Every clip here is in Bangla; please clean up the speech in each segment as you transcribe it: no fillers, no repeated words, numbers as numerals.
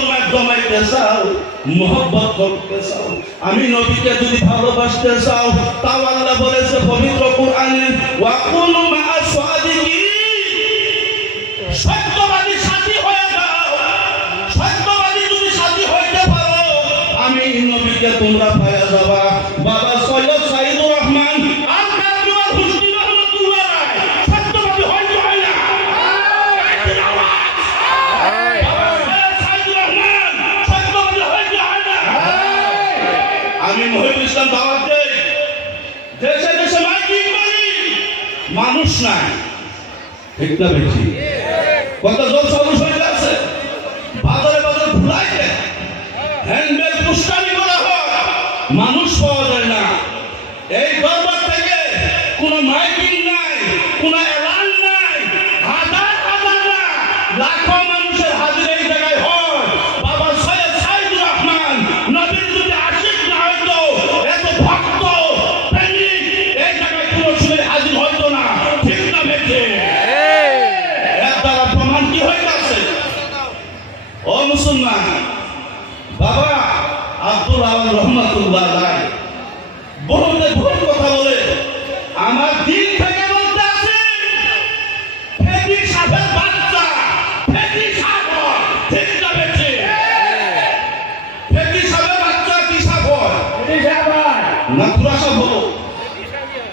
জমাইতে চাও, মোহব্বত করতে চাও, আমি নবীকে যদি ভালোবাসতে চাও, তাও আল্লাহ বলেছে পবিত্র কোরআনে, ওয়াকুনু মা'আস সাদিকিন, সত্যবাদী সাথী হয়ে যাও। সত্যবাদী যদি সাথী হইতে পারো, আমি নবীকে তোমরা পাওয়া যাবা। বাবা সৈয়দ সাইদুর রহমান আল কাদরিয়ার হুজুর রহমাতুল্লাহ আলাইহি সত্যবাদী হইতে হয় না। আমি মহিবুল ইসলাম দাওয়াত দেই, দেশে দেশে মাইকিং করি, মানুষ নাই, ঠিক না বেশি কত জোর সবুজ হয়ে যাচ্ছে, বাজারে বাজারে ভুলাইছে, হ্যান্ডেল পুষ্কারি করা হয়, মানুষ পাওয়া যায় না। এই দরবার থেকে কোনো মাইকিং নাই, কোনো এলান নাই, হাজার হাজার না লাখো মানুষের হাজির এই জায়গায় হয়। বাবা সৈয়দ সাইদুর রহমান নবীর যদি আশিক না হইতো, এত ভক্ত প্রেমিক এই জায়গায় কোনো সময় হাজির হইতো না, ঠিক না বেঠে? এর দ্বারা প্রমাণ কি হয়ে গেছে? ও মুসলমান বাবা, আব্দুল আওয়াল রহমাতুল্লাহ আলাইহি বহুতে ভুল কথা বলে, আমার দিন থেকে বলতে আছে ফেদি সাহেবের বাচ্চা, ফেদি সাহেব, ঠিক না বেঠে? ফেদি সাহেবের বাচ্চা কি সাহেব না পুরা সাহেব?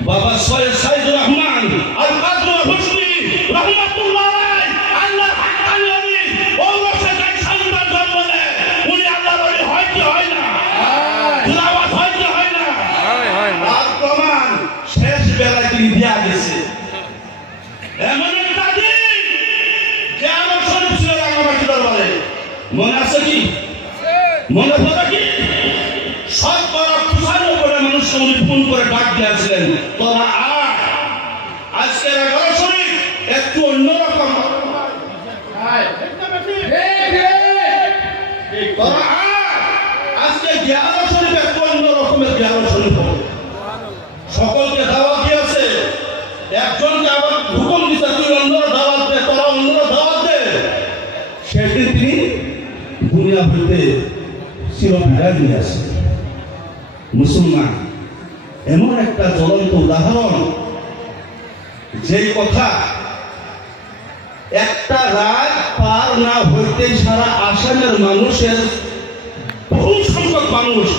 বাবা সৈয়দ সাইদুর রহমান আল কাদরিয়ার হুজুরি রহমাতুল্লাহ আলাইহি আল্লাহর হাক্কানি ওলি, ওরসে যাই সন্তান জন্ম দেয়, উনি আল্লাহর ওলি হয় কি হয় না? তিলাওয়াত হয় কি হয় না? আর প্রমাণ শেষ বেলায় তিনি দিয়া গেছে। এমন একটা দিন যে আমার শরীফ ছিল রাঙামাটি দরবারে, মনে আছে কি? মনে পড়ে কি? শতকরা 95 মানুষকে উনি ফোন করে ডাক দিয়েছিলেন, তোরা আয়, আজকের 11 শরীফ একটু অন্যরকম, তোরা আয়, আজকে 11 শরীফ একটু অন্যরকমের 11 শরীফ হবে। সকলকে দাওয়াত দিয়েছে, একজনকে আবার হুকুম দিতে তুই অন্যরা দাওয়াত দে, তোরা অন্যরা দাওয়াত দে। সেদিন তিনি দুনিয়া হইতে চিরবিদায় নিয়ে আসে। মুসলমান এমন একটা জ্বলন্ত উদাহরণ, যেই কথা একটা রাত পার না হইতে সারা আসামের মানুষের বহু সংখ্যক মানুষ